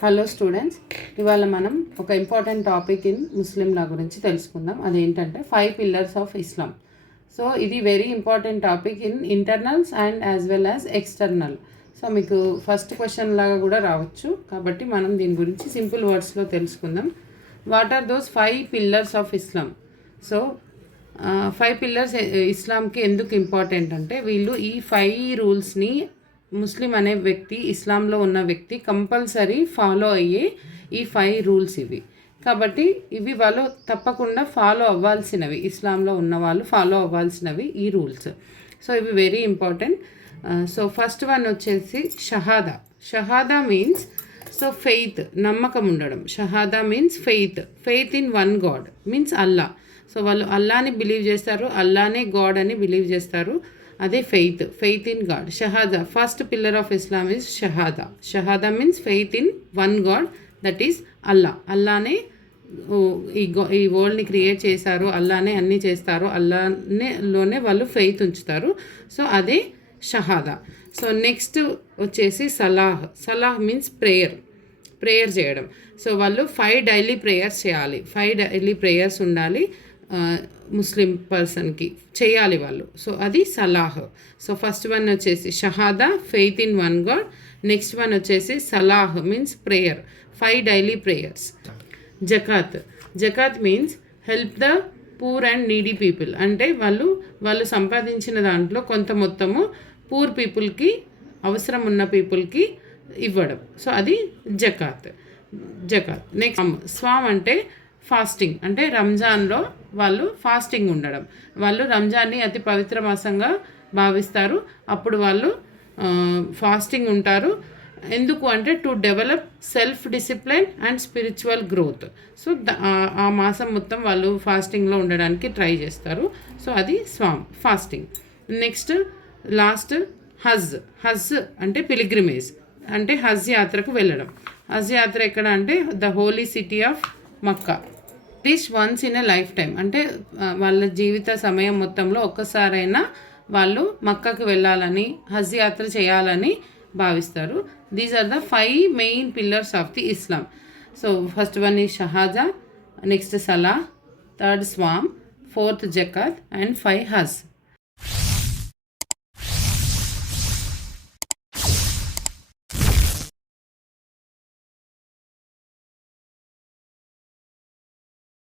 Hello students, ఇవాళ మనం ఒక ఇంపార్టెంట్ టాపిక్ ఇన్ ముస్లిం లా గురించి తెలుసుకుందాం. అదేంటంటే 5 పిల్లర్స్ ఆఫ్ ఇస్లాం. సో ఇది very important topic in internals and as well as external. So మీకు ఫస్ట్ క్వశ్చన్ లాగా కూడా రావచ్చు, కాబట్టి మనం దీని గురించి సింపుల్ వర్డ్స్లో తెలుసుకుందాం. What are those 5 pillars of Islam? So 5 pillars ఇస్లాంకి ఎందుకు ఇంపార్టెంట్ అంటే, వీళ్ళు ఈ 5 రూల్స్ని ముస్లిం అనే వ్యక్తి, ఇస్లాంలో ఉన్న వ్యక్తి కంపల్సరీ ఫాలో అయ్యే ఈ 5 రూల్స్ ఇవి. కాబట్టి ఇవి వాళ్ళు తప్పకుండా ఫాలో అవ్వాల్సినవి, ఇస్లాంలో ఉన్న వాళ్ళు ఫాలో అవ్వాల్సినవి ఈ రూల్స్. సో ఇవి very important. So first one వచ్చేసి shahada. Shahada means so faith, నమ్మకం ఉండడం. Shahada means faith in one God means Allah. So వాళ్ళు అల్లాని బిలీవ్ చేస్తారు, అల్లానే గాడ్ అని బిలీవ్ చేస్తారు. అదే faith in God. Shahada, first pillar of Islam is shahada. Shahada means faith in one God, that is Allah. అల్లానే ఈ వరల్డ్ని create చేశారు, అల్లానే అన్నీ చేస్తారు, అల్లానేలోనే వాళ్ళు ఫెయిత్ ఉంచుతారు. సో అదే షహాదా. సో నెక్స్ట్ వచ్చేసి సలాహ్ మీన్స్ ప్రేయర్ చేయడం. సో వాళ్ళు 5 డైలీ ప్రేయర్స్ చేయాలి, 5 డైలీ ప్రేయర్స్ ఉండాలి ముస్లిం పర్సన్కి, చేయాలి వాళ్ళు. సో అది సలాహ్. సో ఫస్ట్ వన్ వచ్చేసి shahada, faith in one God. Next one వచ్చేసి salah means prayer, 5 daily prayers. Zakat means help the poor and needy people. అంటే వాళ్ళు సంపాదించిన దాంట్లో కొంత మొత్తము పూర్ పీపుల్కి, అవసరం ఉన్న పీపుల్కి ఇవ్వడం. సో అది జకాత్. నెక్స్ట్ స్వామ్ అంటే ఫాస్టింగ్. అంటే రంజాన్లో వాళ్ళు ఫాస్టింగ్ ఉండడం. వాళ్ళు రంజాన్ని అతి పవిత్ర మాసంగా భావిస్తారు, అప్పుడు వాళ్ళు ఫాస్టింగ్ ఉంటారు. ఎందుకు అంటే to develop self discipline and spiritual growth. So ఆ మాసం మొత్తం వాళ్ళు ఫాస్టింగ్లో ఉండడానికి ట్రై చేస్తారు. సో అది ఫాస్టింగ్. నెక్స్ట్ లాస్ట్ హజ్ అంటే పిలిగ్రిమేజ్, అంటే హజ్ యాత్రకు వెళ్ళడం. హజ్ యాత్ర ఎక్కడ అంటే the Holi city of Mecca. At least once in a life time, అంటే వాళ్ళ జీవిత సమయం మొత్తంలో ఒక్కసారైనా వాళ్ళు మక్కాకి వెళ్ళాలని, హజ్ యాత్ర చేయాలని భావిస్తారు. These are the 5 main pillars of the Islam. So first one is shahada, next salah, third sawm, 4th zakat and 5 Haj.